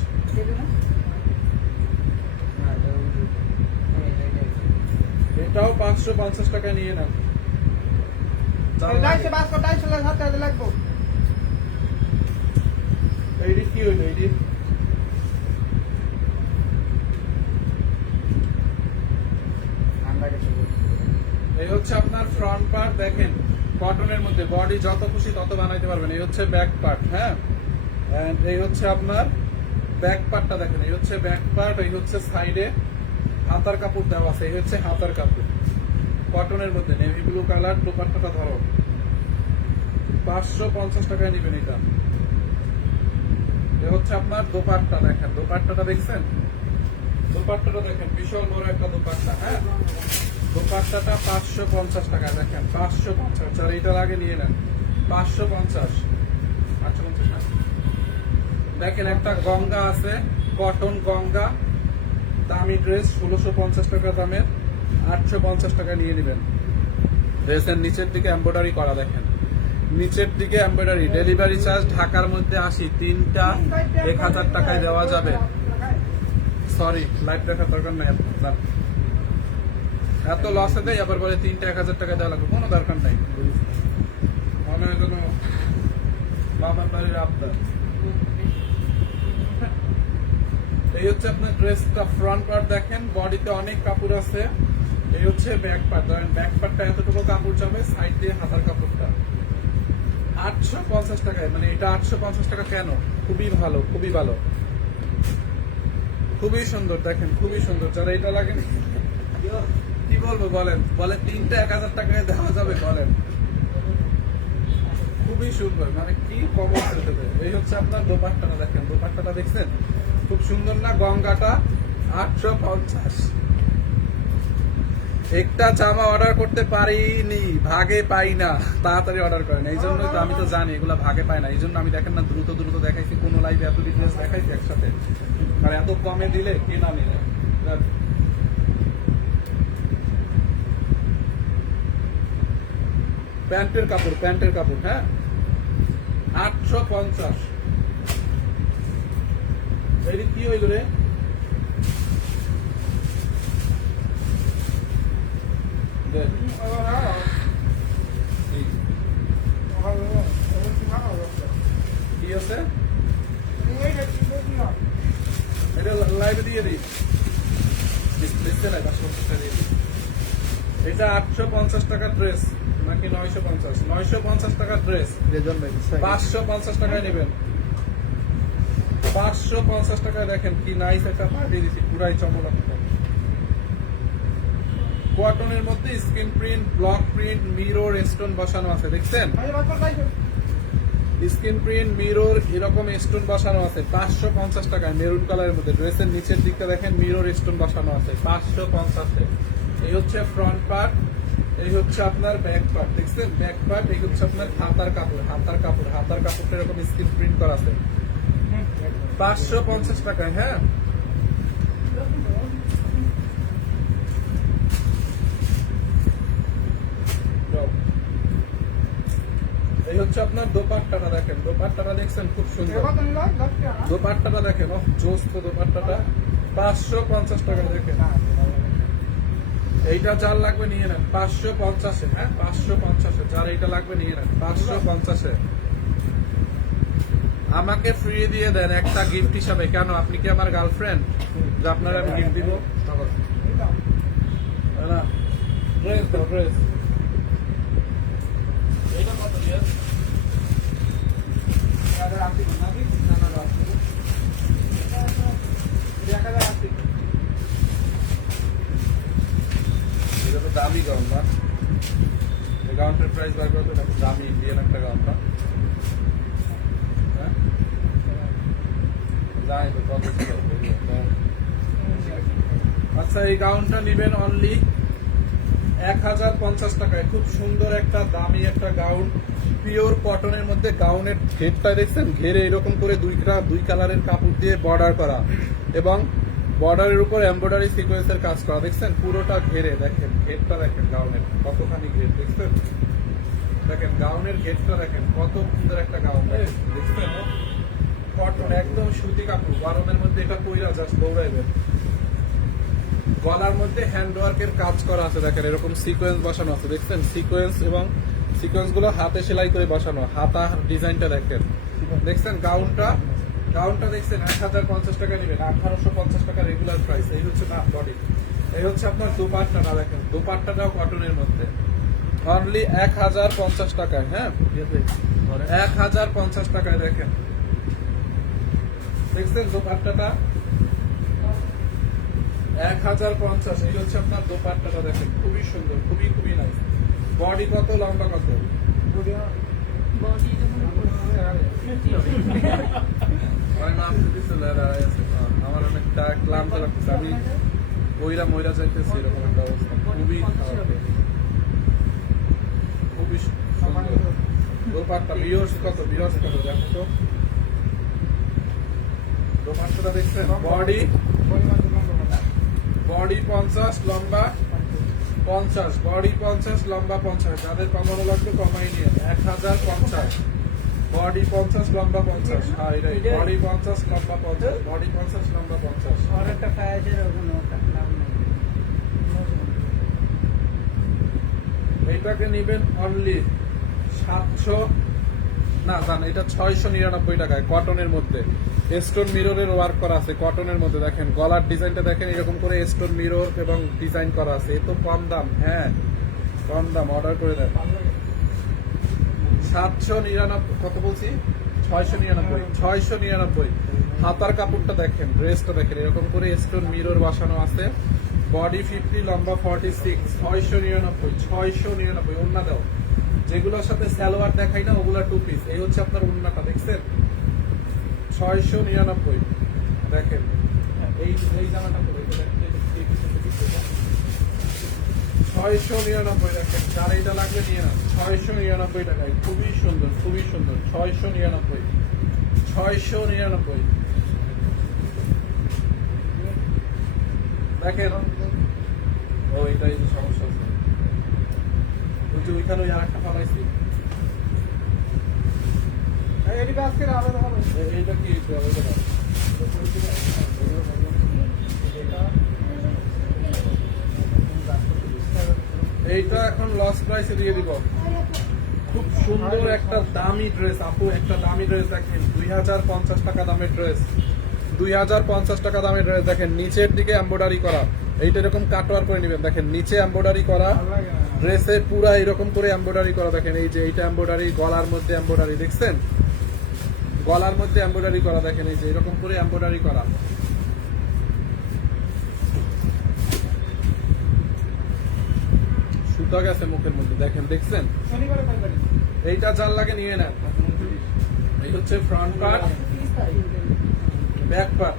এটাও 550 টাকায় নিয়ে নেন। এইটি কি হইল? এইটি এই হচ্ছে আপনার ফ্রন্ট পার্ট দেখেন কটনের মধ্যে, বডি যত খুশি তত বানাইতে পারবেন। এই হচ্ছে ব্যাক পার্ট। হ্যাঁ এই হচ্ছে আপনার ব্যাক পার্টটা দেখেন, এই হচ্ছে ব্যাক পার্ট। এই হচ্ছে সাইডে হাতার কাপড় দেওয়া আছে, এই হচ্ছে হাতার কাপড় কটনের মধ্যে, নেভি ব্লু কালার। দোপাট্টাটা ধরো 550 টাকায় নিবেন এটা। এ হচ্ছে আপনার দোপাট্টা দেখেন, দোপাট্টাটা দেখছেন, দোপাট্টাটা দেখেন বিশাল বড় একটা দোপাট্টা। হ্যাঁ দোপাট্টাটা 550 টাকায় দেখেন, 550। আর এটা লাগে নিয়ে নেন 550, 550 না। দেখেন একটা গঙ্গা আছে, কটন গঙ্গা, দামি ড্রেস, 1650 টাকা দামের। 850 টাকা নিয়ে নেবেন। ড্রেসের নিচের দিকে এমব্রয়ডারি করা দেখেন, নিচের দিকে এমব্রয়ডারি। ডেলিভারি চার্জ ঢাকার মধ্যে 80, তিনটা 1000 টাকায় দেওয়া যাবে। সরি, লাইভ দেখার দরকার নাই আপনার, এত লসে দেয় আবার বলে তিনটা 1000 টাকা দেওয়া লাগবে, কোনো দরকার নাই। মনে হয় যেন বাবার বাড়ির আবদার। এই হচ্ছে আপনার ড্রেসটা ফ্রন্ট পার্ট দেখেন, বডিতে অনেক কাপড় আছে। এই হচ্ছে ব্যাক পার্ট, ধরেন ব্যাক পার্টটা এতটুকু কাপড় যাবে, সাইড দিয়ে হাতার কাপড়টা 850 টাকায়। মানে এটা 850 টাকা কেন? খুবই ভালো, খুবই ভালো, খুবই সুন্দর দেখেন, খুবই সুন্দর। যারা এটা লাগে কি বলবো বলেন, বলে তিনটা 1000 টাকায় দেওয়া যাবে বলেন, খুবই সুন্দর, মানে কি কমন করতে দেয়। এই হচ্ছে আপনার দোপাট্টাটা দেখেন, দোপাট্টাটা দেখছেন খুব সুন্দর না? গঙ্গাটা 850। একটা জামা অর্ডার করতে পারিনি, ভাগে পাই না, তাড়াতাড়ি অর্ডার করেন। এই জন্যই তো আমি তো জানি এগুলা ভাগে পাই না, এই জন্য আমি দেখেন না দ্রুত দ্রুত দেখাইছি। কোনো লাইভে এত ডিটেলস দেখাইছি একসাথে, আর এত কমে দিলে কে না নিলে। প্যান্টের কাপড়, প্যান্টের কাপড়, হ্যাঁ 850। এই কি হইল রে? কি আছে এটা লাইভে দিয়ে দিই, এটা 850 টাকার ড্রেস নাকি 950? 950 টাকার ড্রেস 550 টাকায় নেবেন। 550 টাকায় দেখেন কি নাইস একটা পার্টি দিচ্ছি, পুরাই চমৎকার। কটনের মধ্যে screen print, block print, mirror, stone বসানো আছে, দেখছেন? স্ক্রিন প্রিন্ট, মিরর, এরকম স্টোন বসানো আছে 550 টাকায়, মেরুন কালারের মধ্যে। ড্রেসের নিচের দিকটা দেখেন মিরর স্টোন বসানো আছে 550-এ। এই হচ্ছে ফ্রন্ট পার্ট, এই হচ্ছে আপনার ব্যাক পার্ট, দেখছেন ব্যাক পার্ট। এই হচ্ছে আপনার হাতার কাপড়, হাতার কাপড়, হাতার কাপড়টা এরকম স্ক্রিন প্রিন্ট করা আছে 550 টাকায়। হ্যাঁ, এই হচ্ছে আপনার দোপাট্টাটা দেখেন, দোপাট্টাটা দেখছেন খুব সুন্দর। দোপাট্টাটা দেখেন, জোস তো দোপাট্টাটা 550 টাকা দেখেন। এইটা যার লাগবে নিয়ে নেন 550-এ। হ্যাঁ 550-এ, যার এইটা লাগবে নিয়ে নেন 550-এ। আমাকে ফ্রি দিয়ে দেন একটা গিফট হিসাবে। কেন, আপনি কি আমার গার্লফ্রেন্ড যে আপনারা আমি গিফট দিব? না, ড্রেস দাও, ড্রেস। এইটা কত দিয়ে? এটা তো দামি গাউন না, এই গাউনটার প্রাইস বার করতে না, দামি ইন্ডিয়ান একটা গাউন না। হ্যাঁ জানি তো কত ছিল। আচ্ছা, এই গাউনটা নিবেন অনলি 1050 টাকায়। খুব সুন্দর একটা দামি একটা গাউন, পিওর কটনের মধ্যে। গাউনের ঘেরটা দেখছেন, ঘেরে এরকম করে দুই কালারের কাপড় দিয়ে বর্ডার করা, এবং বর্ডারের উপর এমব্রয়ডারি সিকোয়েন্সের কাজ করা, দেখছেন পুরোটা ঘেরে। দেখেন ঘেরটা দেখেন, গাউনের কতখানি ঘের দেখছেন, দেখেন গাউনের ঘেরটা দেখেন কত সুন্দর একটা গাউন দেখছেন। কটন একদম সুতি কাপড়, গরমের মধ্যে এটা কইরা জাস্ট দৌড়াইবেন। গলার মধ্যে হ্যান্ড ওয়ার্কের কাজ করা আছে, দেখেন এরকম সিকোয়েন্স বসানো আছে, দেখছেন সিকোয়েন্স, এবং সিকোয়েন্স গুলো হাতে সেলাই করে বসানো। হাতা ডিজাইনটা দেখেন, দেখছেন গাউনটা দেখছেন 1050 টাকা নেবেন, 1850 টাকা রেগুলার প্রাইস। এই হচ্ছে না বডি। এই হচ্ছে আপনার দোপাট্টাটা দেখেন, দোপাট্টাটাও কটনের মধ্যে অনলি 1050 টাকায়। হ্যাঁ 1050 টাকায় দেখেন, দেখছেন দোপাট্টাটা 1050। এই হচ্ছে আপনার দোপাট্টাটা দেখেন, খুবই সুন্দর, খুবই খুবই নাইস। বডি কত, লম্বা কত? আমার অনেকটা ক্লান্ত লাগতেছে, আমি ওইরা ময়রা যাইতেছি, এরকম একটা অবস্থা, খুবই খুবই সুন্দর দোপাট্টা। বিয়র্স কত, বিয়র্স কত দেখো তো দোপাট্টাটা দেখছেন। বডি 50, লম্বা 50, বডি 50, লম্বা 50, যাদের কমানো লাগবে কমাই নিয়ে 1050, বডি 50, লম্বা 50, হাই রাইট, বডি 50, লম্বা 50, বডি 50, লম্বা 50। আর একটা ফায়াজের ওখানে ওটা নাম নেই। এইটাকে নিবেন অনলি 700, না জান, এটা 699 টাকায়, কটনের মধ্যে স্টোন মিররের ওয়ার্ক করা আছে, কটনের মধ্যে দেখেন গলার ডিজাইনটা দেখেন, এরকম করে স্টোন মিরর এবং ডিজাইন করা আছে। এ তো কম দাম, হ্যাঁ কম দাম, অর্ডার করে দেন। 799, কত বলছি, 699। হাতার কাপড়টা দেখেন, ড্রেসটা দেখেন, এরকম করে স্টোন মিরর বসানো আছে, বডি 50, লম্বা 46, 699। ওন্না দাও, যেগুলোর সাথে সালোয়ার দেখাই না ওগুলা 2 পিস। এই হচ্ছে আপনার ওন্নাটা, দেখছেন 699। দেখেন এই এই জামাটা পরে এটা দেখেন, এই পিছনে পিছনে 699। দেখেন যার এইটা লাগবে নিয়ে না, 699 টাকায়, খুবই সুন্দর, খুবই সুন্দর, 699, 699। দেখেন ও এটাই যে সমস্যা আছে, ওই যে ওইখানে ওই আরেকটা ফালাইছি, এটি আজকে আলাদা হবে। এইটা কি ওইটা না। এইটা এখন লস প্রাইসে দিয়ে দিব। খুব সুন্দর একটা দামি ড্রেস আপু, একটা দামি ড্রেস দেখেন, 2050 টাকা দামের ড্রেস, 2050 টাকা দামের ড্রেস। দেখেন নিচের দিকে এমব্রয়ডারি করা, এইটা এরকম কাটওয়ার করে নেবেন, দেখেন নিচে এমব্রয়ডারি করা, ড্রেসে পুরা এরকম করে এমব্রয়ডারি করা। দেখেন এই যে এইটা এমব্রয়ডারি, গলার মধ্যে এমব্রয়ডারি, দেখছেন গলার মধ্যে এমব্রয়ডারি করা, দেখেন এই যে এরকম করে এমব্রয়ডারি করা। সুতা গেছে মুখের মধ্যে, দেখেন দেখছেন। শনিবারে পাইবেন। এইটা যার লাগে নিয়ে নেন। এই হচ্ছে front part, back part,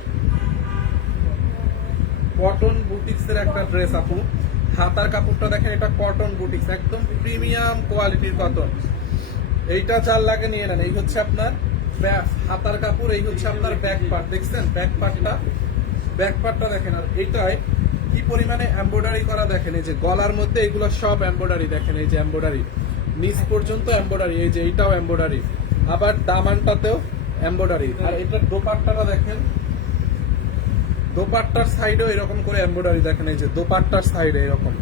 cotton boutiques এর একটা ড্রেস আপু। হাতার কাপড়টা দেখেন, এটা কটন বুটিক্স, একদম প্রিমিয়াম কোয়ালিটির কটন। এইটা যার লাগে নিয়ে নেন। এই হচ্ছে আপনার হাতার কাপড়, এই হচ্ছে আপনার ব্যাক পার্ট, দেখছেন ব্যাক পার্টটা দেখেন। আর এইটাই কি পরিমাণে এমব্রয়ডারি করা, দেখেন এই যে গলার মধ্যে এগুলো সব এমব্রয়ডারি, দেখেন এই যে এমব্রয়ডারি নিচ পর্যন্ত এমব্রয়ডারি, এই যে এইটাও এমব্রয়ডারি, আবার দামানটাতেও এমব্রয়ডারি। আর এটার দোপাট্টাটা দেখেন, দোপাট্টার সাইডেও এরকম করে এমব্রয়ডারি, দেখেন এই যে দোপাট্টার সাইডে এরকম,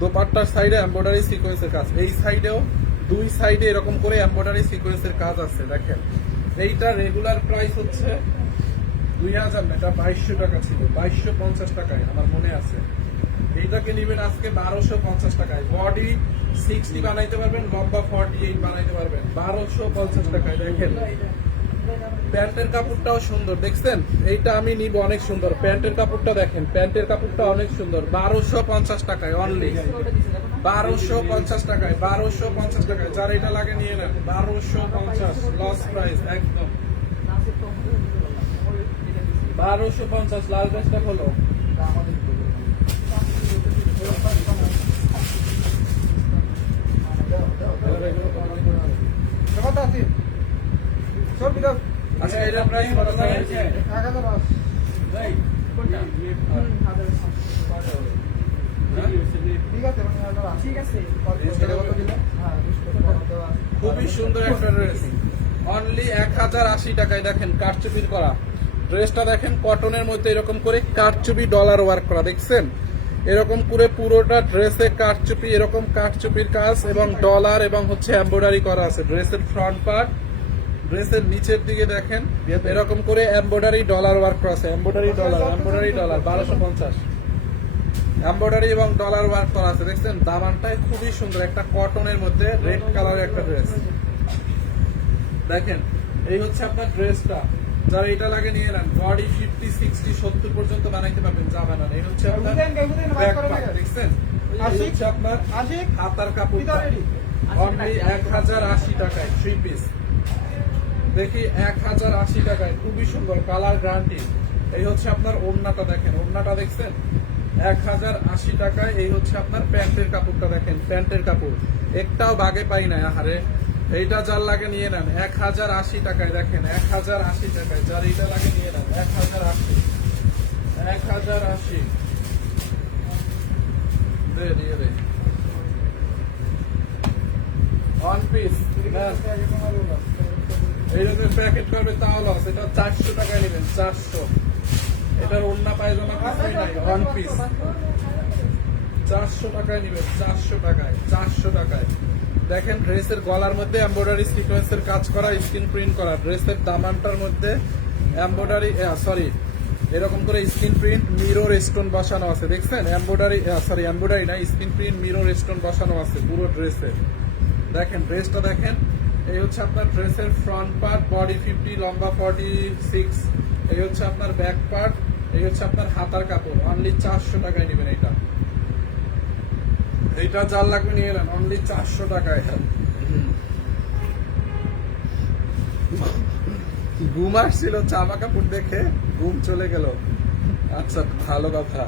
দোপাট্টার সাইডে এমব্রয়ডারি সিকোয়েন্সের কাজ, এই সাইডেও দুই সাইডে এরকম করে এমব্রয়ডারি সিকোয়েন্সের কাজ আছে। দেখেন এইটা রেগুলার প্রাইস হচ্ছে 2000 না, এটা 2200 টাকা ছিল, 2250 টাকায় আমার মনে আছে। এইটাকে নিবেন আজকে 1250 টাকায়, বডি 60 বানাইতে পারবেন, লম্বা 48 বানাইতে পারবেন, 1250 টাকায়। দেখেন প্যান্টের কাপড়টাও সুন্দর, দেখছেন এইটা আমি নিব, অনেক সুন্দর প্যান্টের কাপড়টা, দেখেন প্যান্টের কাপড়টা অনেক সুন্দর, 1250 টাকায় অনলি, 1250 টাকায়, 1250 টাকায়। যার এটা লাগে নিয়ে নেন, 1250 লস প্রাইস একদম, 1250। লাল ড্রেসটা হলো কত আছে? সব বিদাও। আচ্ছা এটা প্রাইস কত আছে? 1000 ভাই কোনটা? ঠিক আছে মানে 1000 ঠিক আছে। এটা কত দিলে? হ্যাঁ 20 টাকা। খুবই সুন্দর একটা ড্রেস, অনলি 1080 টাকায়। দেখেন কারচুপির করা ড্রেসটা, দেখেন কটনের মধ্যে এরকম করে কারচুপি ডলার ওয়ার্ক করা, দেখছেন এরকম করে পুরোটা ড্রেসে কারচুপি, এরকম কারচুপির কাজ এবং ডলার এবং হচ্ছে এমব্রয়ডারি করা আছে। ড্রেসের ফ্রন্ট পার্ট, ড্রেসের নিচের দিকে দেখেন এরকম করে এমব্রয়ডারি ডলার ওয়ার্ক করা আছে, এমব্রয়ডারি ডলার 1250, এমব্রয়ডারি এবং ডলার ওয়ার্ক করা আছে। দেখছেন দামানটাই খুবই সুন্দর, একটা কটনের মধ্যে রেড কালারের একটা ড্রেস। দেখেন এই হচ্ছে আপনার ড্রেসটা, যারা এটা লাগে নিয়ে নেন, বডি 50, 60, 70 পর্যন্ত বানাইতে পারবেন, যা বানান। এই হচ্ছে আপনার ব্যাক পার্ট, দেখছেন এই হচ্ছে আপনার হাতার কাপড়টা, অনলি 1080 টাকায় 3 পিস। দেখি 1080 টাকায়, খুবই সুন্দর কালার গ্যারান্টি। এই হচ্ছে আপনার ওড়নাটা, দেখেন ওড়নাটা দেখছেন 1080 টাকায়। এই হচ্ছে আপনার প্যান্টের কাপড়টা, দেখেন প্যান্টের কাপড় একটাও বাগে পাই না, আহারে। এইটা যার লাগে নিয়ে নেন 1080 টাকায়, দেখেন 1080 টাকায়। যার এইটা লাগে নিয়ে নেন 1080 দে দিয়ে দে। পিস এইরকম প্যাকেট করবে তাও লস। এটা 400 টাকায় নেবেন, 400। এটার ওড়না পায়জামা কিছুই নাই, ওয়ান পিস 400 টাকায় নেবেন, 400 টাকায়, 400 টাকায়। দেখেন ড্রেসের গলার মধ্যে এমব্রয়ডারি সিকোয়েন্সের কাজ করা, স্ক্রিন প্রিন্ট করা, ড্রেসের দামানটার মধ্যে এমব্রয়ডারি এরকম করে স্ক্রিন প্রিন্ট মিরর স্টোন বসানো আছে, দেখছেন? এমব্রয়ডারি না, স্ক্রিন প্রিন্ট মিরর স্টোন বসানো আছে পুরো ড্রেসে। দেখেন ড্রেসটা দেখেন, এই হচ্ছে আপনার ড্রেসের ফ্রন্ট পার্ট, বডি 50, লম্বা 46। এই হচ্ছে আপনার ব্যাক পার্ট, এই হচ্ছে আপনার হাতার কাপড়। অনলি 400 টাকায় নেবেন এটা। এইটা যার লাগবে নিয়ে নেন, অনলি 400 টাকায়। ঘুম আসছিল জামা কাপড় দেখে, ঘুম চলে গেল। আচ্ছা, ভালো কথা।